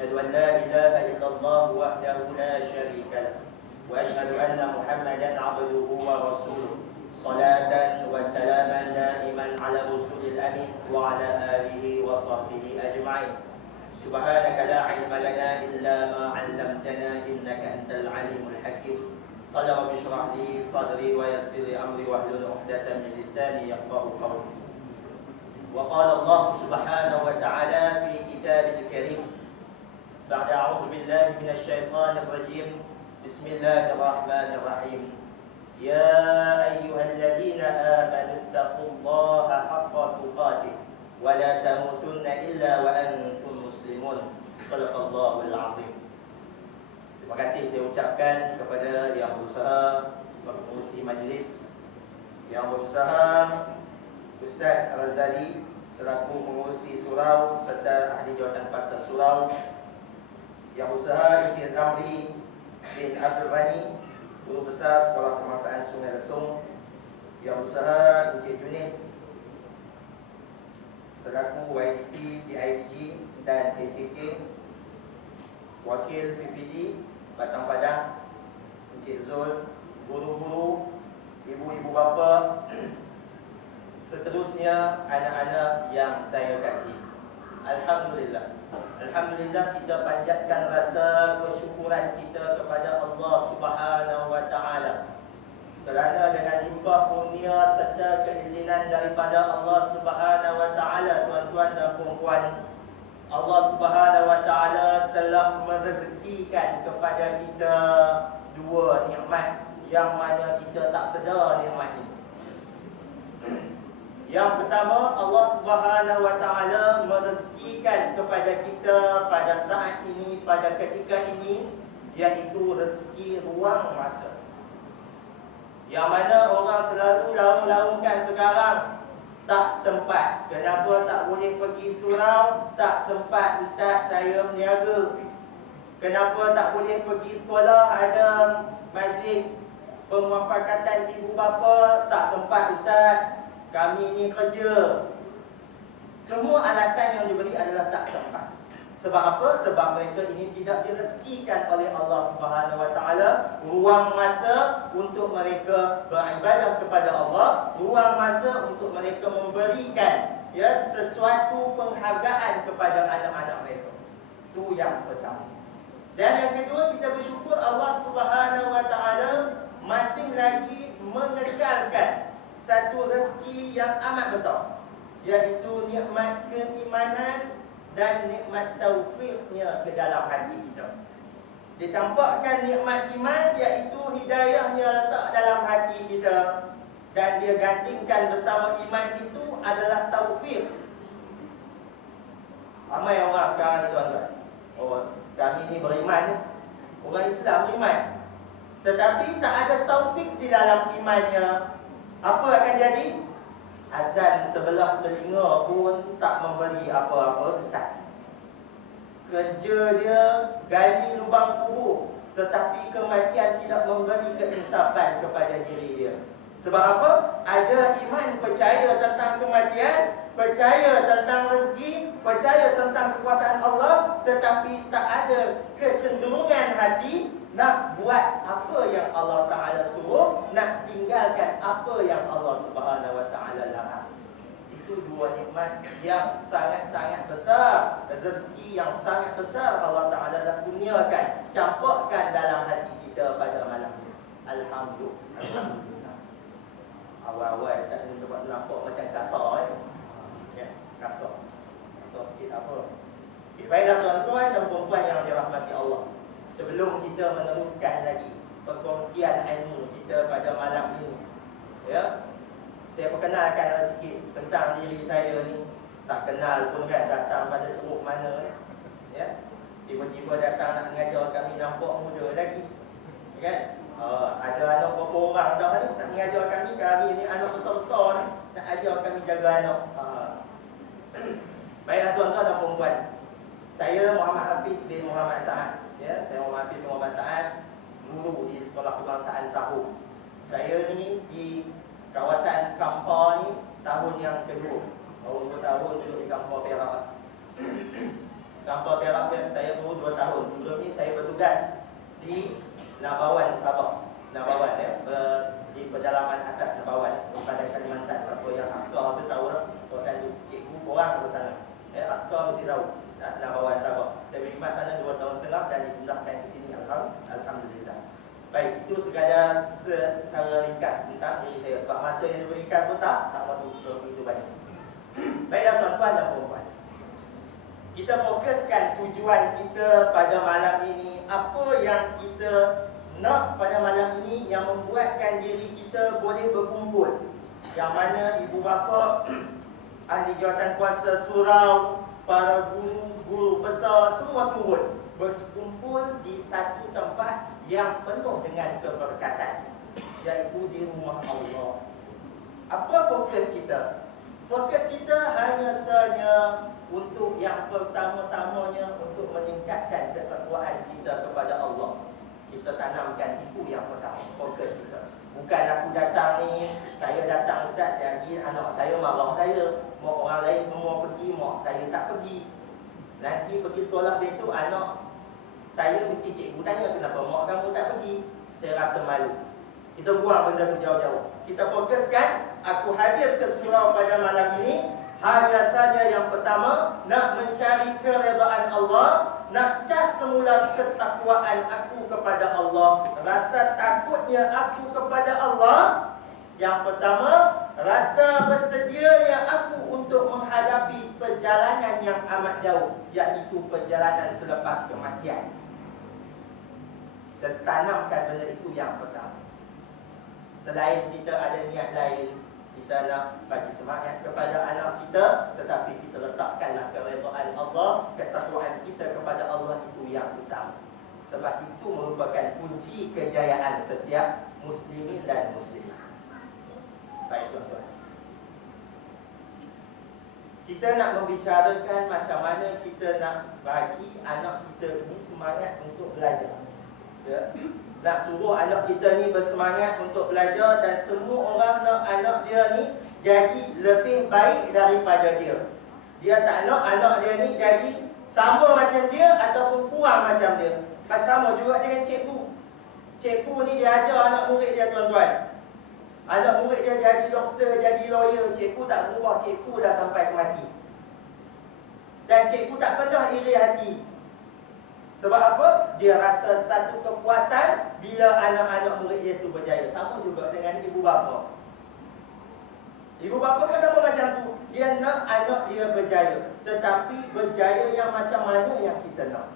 أشهد أن لا إله إلا الله وحده لا شريك له وأشهد أن محمدا عبده ورسوله صلاة وسلاما دائما على الرسول الأمين وعلى آله وصحبه أجمعين. سبحانك لا علم لنا إلا ما علمتنا إنك أنت العليم الحكيم. قال رب اشرح لي صدري ويسر لي أمري واحلل عقدة من لساني يفقهوا قولي. وقال الله سبحانه وتعالى في كتابه الكريم بعد أعوذ بالله من الشيطان الرجيم بسم الله الرحمن الرحيم يا أيها الذين آمنوا اتقوا الله حق تقاته ولا تموتن إلا وأنتم مسلمون. صدق الله العظيم. Terima kasih saya ucapkan kepada yang berusaha mengurusi majlis, yang berusaha Ustaz Al-Razali selaku mengurusi surau serta ahli jawatan pasar surau, yang berusaha Encik Zamri bin Abdul Ghani, Guru Besar Sekolah Kebangsaan Sungai Lesung, yang berusaha Encik Junid selaku YDP PIBG dan HK, Wakil PPD Batang Padang, Encik Zul, guru-guru, ibu-ibu bapa, seterusnya anak-anak yang saya kasihi. Alhamdulillah. Alhamdulillah, kita panjatkan rasa bersyukuran kita kepada Allah Subhanahu wa taala kerana dengan limpah kurnia serta keizinan daripada Allah Subhanahu wa taala, tuan-tuan dan puan-puan, Allah Subhanahu wa taala telah merezekikan kepada kita dua nikmat yang mana kita tak sedar nikmat ini. Yang pertama, Allah Subhanahu wa taala merezekikan kepada kita pada saat ini, pada ketika ini, iaitu rezeki ruang masa. Yang mana orang selalu laung-laungkan sekarang, tak sempat. Kenapa tak boleh pergi surau? Tak sempat ustaz, saya berniaga. Kenapa tak boleh pergi sekolah? Ada majlis pemufakatan ibu bapa. Tak sempat ustaz, kami ni kerja. Semua alasan yang diberi adalah tak sempat. Sebab apa? Sebab mereka ini tidak direzekikan oleh Allah Subhanahu wa taala ruang masa untuk mereka beribadah kepada Allah, ruang masa untuk mereka memberikan sesuatu penghargaan kepada anak-anak mereka. Itu yang pertama. Dan yang kedua, kita bersyukur Allah Subhanahu wa taala masih lagi mengekalkan satu rezeki yang amat besar, iaitu nikmat keimanan dan nikmat taufiknya ke dalam hati kita. Dicampakkan nikmat iman, iaitu hidayahnya letak dalam hati kita, dan dia gandingkan bersama iman itu adalah taufik. Ramai orang sekarang ni tuan-tuan, oh kami ni beriman, orang Islam beriman, tetapi tak ada taufik di dalam imannya. Apa akan jadi? Azan sebelah telinga pun tak memberi apa-apa kesan. Kerja dia gali lubang kubur, tetapi kematian tidak memberi keinsafan kepada diri dia. Sebab apa? Ada iman, percaya tentang kematian, percaya tentang rezeki, percaya tentang kekuasaan Allah, tetapi tak ada kecenderungan hati nak buat apa yang Allah Ta'ala suruh, nak tinggalkan apa yang Allah Subhanahu Wa Ta'ala larang. Itu dua nikmat yang sangat-sangat besar, rezeki yang sangat besar Allah Ta'ala dah kurniakan, campakkan dalam hati kita pada malam ini. Alhamdulillah. Awal-awal saya cuba nampak macam kasar kasar sikit apa. Okay, baiklah tuan-tuan dan puan-puan yang dirahmati Allah, sebelum kita meneruskan lagi perkongsian ilmu kita pada malam ini, saya perkenalkan sikit tentang diri saya ni. Tak kenal pun kan, datang pada ceruk mana tiba-tiba datang nak mengajar kami, nampak muda lagi kan. Ada anak berapa orang dah ni nak mengajar kami. Kami ni anak besar-besar ni, nak ajar kami jaga anak. Baiklah tuan-tuan dan puan-puan, saya Muhammad Hafiz bin Muhammad Saad. Saya Muhammad Hafiz bin Muhammad Saad, guru di Sekolah Kebangsaan Sahur. Saya ni di kawasan Kampar ni tahun yang kedua. Baru 2 tahun duduk di Kampar Perak. Kapal Perak saya baru 2 tahun. Sebelum ni saya bertugas di Nabawan, Sabah. Nabawan di pedalaman atas Nabawan, pada Kalimantan. Siapa yang askar tu tahu lah. Kawasan tu cikgu korang ke sana. Askar mesti tahu. Nabawan, Sabah. Saya berkhidmat sana 2 tahun setengah dan dipindahkan ke sini. Alhamdulillah. Baik, itu sekadar secara ringkas tentang diri saya. Sebab masa yang diberikan pun tak mahu begitu banyak. Baiklah tuan-tuan dan puan-puan, kita fokuskan tujuan kita pada malam ini. Apa yang kita nak pada malam ini yang membuatkan diri kita boleh berkumpul, yang mana ibu bapa, ahli jawatan kuasa surau, para guru besar semua turun berkumpul di satu tempat yang penuh dengan keberkatan, iaitu di rumah Allah. Apa fokus kita? Fokus kita hanya sahaja untuk yang pertama-tamanya untuk meningkatkan ketakwaan kita kepada Allah. Kita tanamkan itu yang pertama, fokus kita. Bukan aku datang ni, saya datang ustaz, jadi anak saya marah saya, mau orang lain semua pergi, mau saya tak pergi. Nanti pergi sekolah besok, anak saya mesti cikgu tanya, kenapa mak kamu tak pergi? Saya rasa malu. Kita buang benda tu jauh-jauh. Kita fokuskan, aku hadir ke surau pada malam ini hanya saja yang pertama, nak mencari keredaan Allah, nak cas semula ketakwaan aku kepada Allah, rasa takutnya aku kepada Allah. Yang pertama, rasa bersedianya aku untuk menghadapi perjalanan yang amat jauh, iaitu perjalanan selepas kematian. Dan tanamkan benda itu yang pertama. Selain kita ada niat lain, kita nak bagi semangat kepada anak kita, tetapi kita letakkanlah keredaan Allah, ketakwaan kita kepada Allah itu yang utama. Sebab itu merupakan kunci kejayaan setiap muslimin dan muslimah. Baik tuan-tuan, kita nak membicarakan macam mana kita nak bagi anak kita ini semangat untuk belajar, ya? Nak suruh anak kita ni bersemangat untuk belajar, dan semua orang nak anak dia ni jadi lebih baik daripada dia. Dia tak nak anak dia ni jadi sama macam dia ataupun kurang macam dia. Sama juga dengan cikgu. Cikgu ni dia ajar anak murid dia tuan-tuan. Anak murid dia jadi doktor, jadi lawyer. Cikgu tak berubah, cikgu dah sampai ke mati. Dan cikgu tak pernah iri hati. Sebab apa? Dia rasa satu kepuasan bila anak-anak murid dia tu berjaya. Sama juga dengan ibu bapa. Ibu bapa pun sama macam tu. Dia nak anak dia berjaya, tetapi berjaya yang macam mana yang kita nak.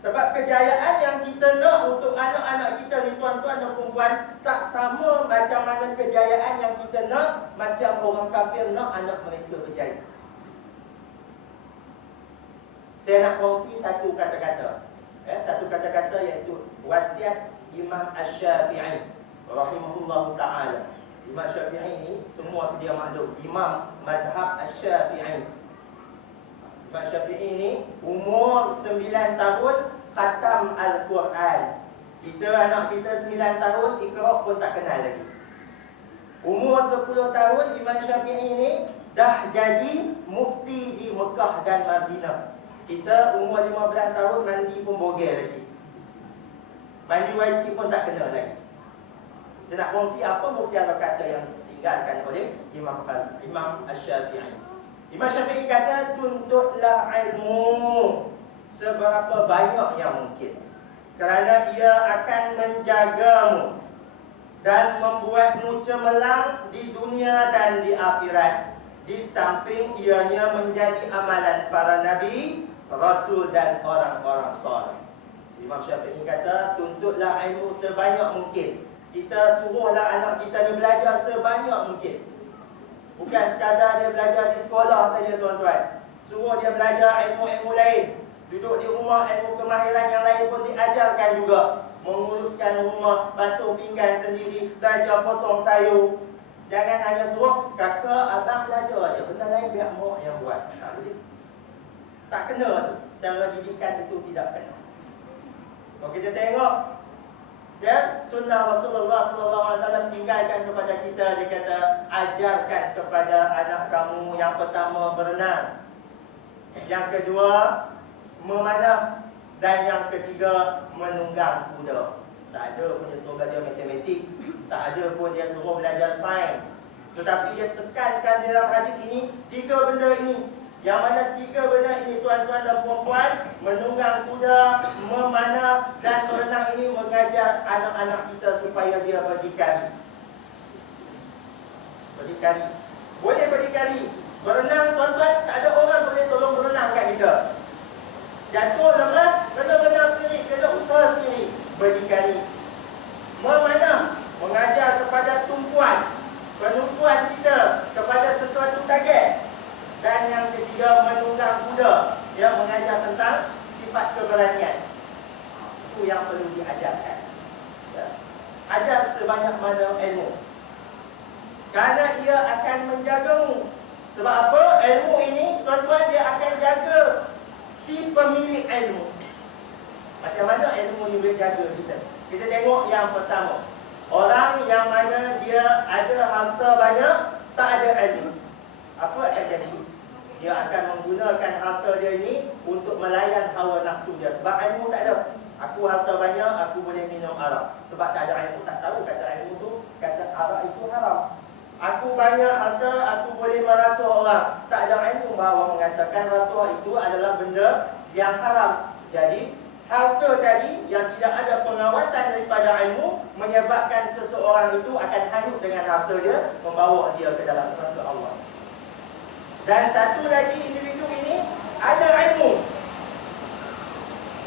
Sebab kejayaan yang kita nak untuk anak-anak kita ni tuan-tuan dan perempuan tak sama macam mana kejayaan yang kita nak macam orang kafir nak anak mereka berjaya. Saya nak kongsi satu kata-kata. Satu kata-kata iaitu wasiat Imam Asy-Syafi'i rahimahullahu ta'ala. Imam Syafi'i ni semua sedia maklum, Imam mazhab Asy-Syafi'i. Imam Syafi'i ni umur 9 tahun khatam Al-Quran. Kita anak kita 9 tahun Iqra pun tak kenal lagi. Umur 10 tahun Imam Syafi'i ni dah jadi mufti di Mekah dan Madinah. Kita umur 15 tahun mandi pun bogel lagi. Mandi wajib pun tak kena lagi. Kita nak kongsi apa mutiara kata yang ditinggalkan oleh Imam Asy-Syafi'i. Imam Syafi'i kata, tuntutlah ilmu seberapa banyak yang mungkin, kerana ia akan menjagamu dan membuatmu cemerlang di dunia dan di akhirat. Di samping ianya menjadi amalan para nabi, rasul dan orang-orang saleh. Imam Syafi'i kata, tuntutlah ilmu sebanyak mungkin. Kita suruhlah anak kita ni belajar sebanyak mungkin. Bukan sekadar dia belajar di sekolah saja tuan-tuan. Suruh dia belajar ilmu-ilmu lain. Duduk di rumah, ilmu kemahiran yang lain pun diajarkan juga. Menguruskan rumah, basuh pinggan sendiri, belajar potong sayur. Jangan hanya suruh kakak, abang belajar aja, benda lain biar mak yang buat. Tak boleh. Tak kena tu. Cara didikan itu tidak kena. Kalau kita tengok, ya, sunnah Rasulullah SAW tinggalkan kepada kita. Dia kata, ajarkan kepada anak kamu yang pertama berenang, Yang kedua, memanah. Dan yang ketiga, menunggang kuda. Tak ada pun dia suruh belajar matematik, tak ada pun dia suruh belajar sains. Tetapi dia tekankan dalam hadis ini tiga benda ini. Yang mana tiga benda ini, tuan-tuan dan puan-puan, menunggang kuda, memanah dan berenang ini mengajar anak-anak kita supaya dia berdikari. Berdikari. Boleh berdikari. Berenang, tuan-tuan, tak ada orang boleh tolong berenangkan kita. Jatuh lemas, kena berenang sendiri, kena usaha sendiri. Berdikari. Memanah, mengajar kepada tumpuan, penumpuan kita kepada sesuatu target. Dan yang ketiga, menunggang kuda, yang mengajar tentang sifat keberanian. Itu yang perlu diajarkan. Ya. Ajar sebanyak mana ilmu, kerana ia akan menjagamu. Sebab apa? Ilmu ini, tuan-tuan, dia akan jaga si pemilik ilmu. Macam mana ilmu ni boleh jaga kita? Kita tengok yang pertama. Orang yang mana dia ada harta banyak, tak ada ilmu. Apa akan jadi? Dia akan menggunakan harta dia ini untuk melayan hawa nafsu dia. Sebab ilmu tak ada. Aku harta banyak, aku boleh minum arak. Sebab tak ada ilmu, tak tahu kata ilmu tu, kata arak itu haram. Aku banyak harta, aku boleh merasuah orang. Tak ada ilmu bahawa mengatakan rasuah itu adalah benda yang haram. Jadi, harta tadi yang tidak ada pengawasan daripada ilmu menyebabkan seseorang itu akan hanyut dengan harta dia, membawa dia ke dalam neraka Allah. Dan satu lagi, individu ini ada ilmu,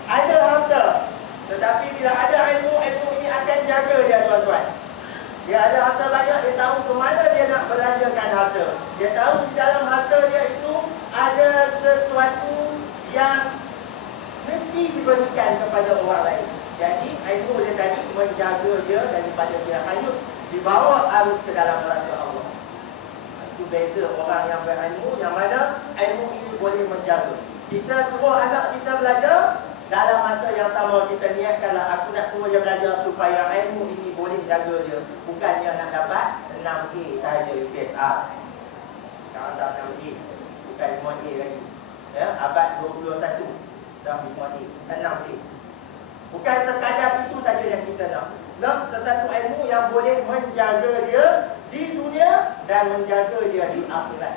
ada harta, tetapi bila ada ilmu, ilmu ini akan jaga dia, tuan-tuan. Dia ada harta banyak, dia tahu ke mana dia nak belanjakan harta. Dia tahu di dalam harta dia itu ada sesuatu yang mesti diberikan kepada orang lain. Jadi ilmu dia tadi menjaga dia daripada dia hanyut dibawa arus ke dalam neraka Allah. Itu beza orang yang berilmu, yang mana ilmu ini boleh menjaga. Kita suruh anak kita belajar, dalam masa yang sama kita niatkanlah aku nak suruh dia belajar supaya ilmu ini boleh jaga dia. Bukannya nak dapat 6A sahaja UPSR. Sekarang dah 6A, bukan 5A lagi. Ya, abad 21 dah 5A, 6A. Bukan sekadar itu saja yang kita nak. Nak sesuatu ilmu yang boleh menjaga dia di dunia dan menjaga dia di akhirat.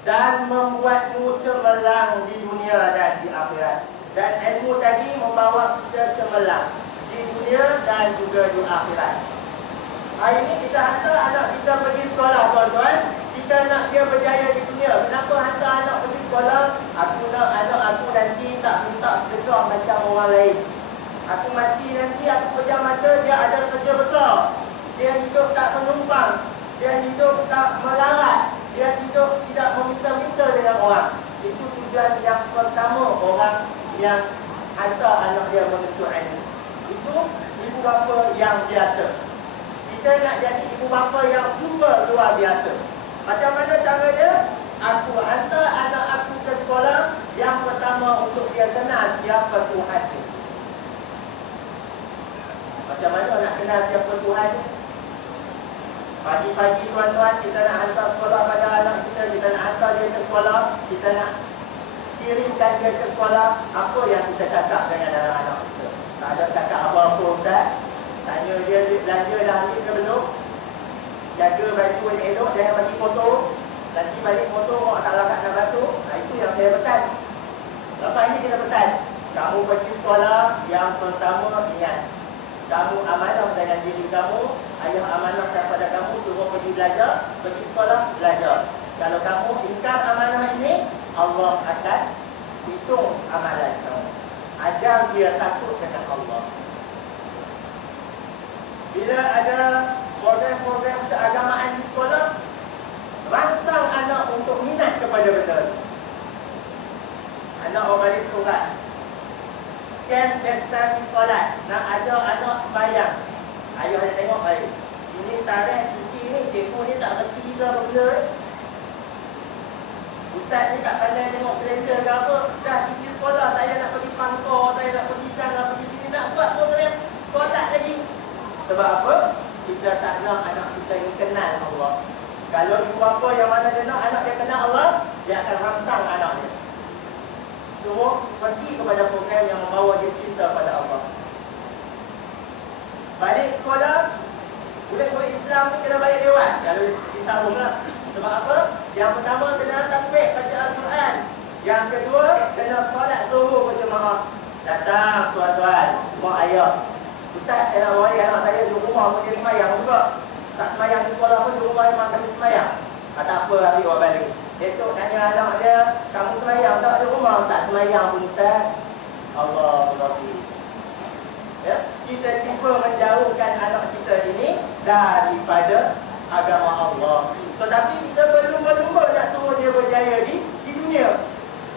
Dan membuatmu cemerlang di dunia dan di akhirat. Dan ilmu tadi membawa kita cemerlang di dunia dan juga di akhirat. Hari ini kita hantar anak kita pergi sekolah, tuan-tuan. Kita nak dia berjaya di dunia. Kenapa hantar anak pergi sekolah? Aku nak anak aku nanti tak minta sedekah macam orang lain. Aku mati nanti, aku pejam mata, dia ada kerja besar. Dia hidup tak menumpang. Dia hidup tak melarat. Dia hidup tidak meminta-minta dengan orang. Itu tujuan yang pertama orang yang hantar anak dia menuntut ilmu. Itu ibu bapa yang biasa. Kita nak jadi ibu bapa yang super luar biasa. Macam mana cara dia? Aku hantar anak aku ke sekolah. Yang pertama untuk dia kenal siapa Tuhan dia. Macam mana nak kenal siapa Tuhan dia? Pagi-pagi, tuan-tuan, kita nak hantar sekolah pada anak kita. Kita nak hantar dia ke sekolah. Kita nak kirimkan dia ke sekolah. Apa yang kita cakap dengan anak-anak kita? Tak ada cakap apa-apa, Ustaz. Tanya dia belanja dah ambil ke belum. Jaga baju elok, jangan bagi foto. Nanti balik foto, kalau tak nak basuh. Itu yang saya pesan. Lepas ini kita pesan, kamu pergi sekolah, yang pertama ingat, kamu amanah dengan diri kamu. Ayah amanahkan pada kamu, suruh pergi belajar, pergi sekolah, belajar. Kalau kamu ingkar amanah ini, Allah akan hitung amalan kamu. Ajar dia takut dengan Allah. Bila ada program-program keagamaan di sekolah, rangsang anak untuk minat kepada benda. Anak orang balik surat, camp pesta di solat, nak ajar anak sembahyang. Ayah dia tengok, ini tarikh cuti ni, cikgu ni tak reti ke apa benda. Ustaz ni tak pandai tengok kalender ke apa. Dah cuti sekolah, saya nak pergi pangkor, saya nak pergi sana, pergi sini, nak buat program solat lagi. Sebab apa? Kita tak nak anak kita ini kenal Allah. Kalau ibu bapa yang mana dia nak anak dia kenal Allah, dia akan rangsang anaknya. Semua pergi kepada program yang membawa dia cinta pada Allah. Balik sekolah, budak-budak Islam ni kena balik lewat. Kalau disambung lah. Sebab apa? Yang pertama kena tasbih baca Al-Quran. Yang kedua kena solat zuhur berjemaah. Datang tuan-tuan, mak ayah. Ustaz, saya nak bawa anak saya di rumah pun dia semayang juga. Tak semayang di sekolah pun di rumah memang kami semayang. Tak apa, ambil awak balik. Besok tanya anak dia, kamu semayang tak di rumah? Tak semayang pun Ustaz. Allah Rabbi. Ya, kita cuba menjauhkan anak kita ini daripada agama Allah. Tetapi kita berlumba-lumba nak suruh dia berjaya di dunia.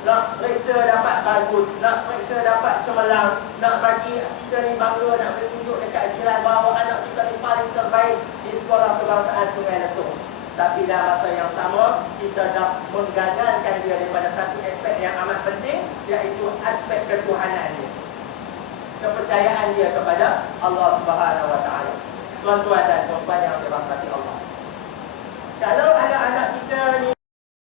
Nak periksa dapat bagus, nak periksa dapat cemerlang, nak bagi kita ni bangga, nak bertunjuk dekat jiran bahawa anak kita ni paling terbaik di sekolah kebangsaan Sungai Lesung. Tapi dalam masa yang sama, kita dah menggagalkan dia daripada satu aspek yang amat penting, iaitu aspek ketuhanan dia, kepercayaan dia kepada Allah Subhanahu Wa Taala. Tuan-tuan dan puan yang dirahmati Allah,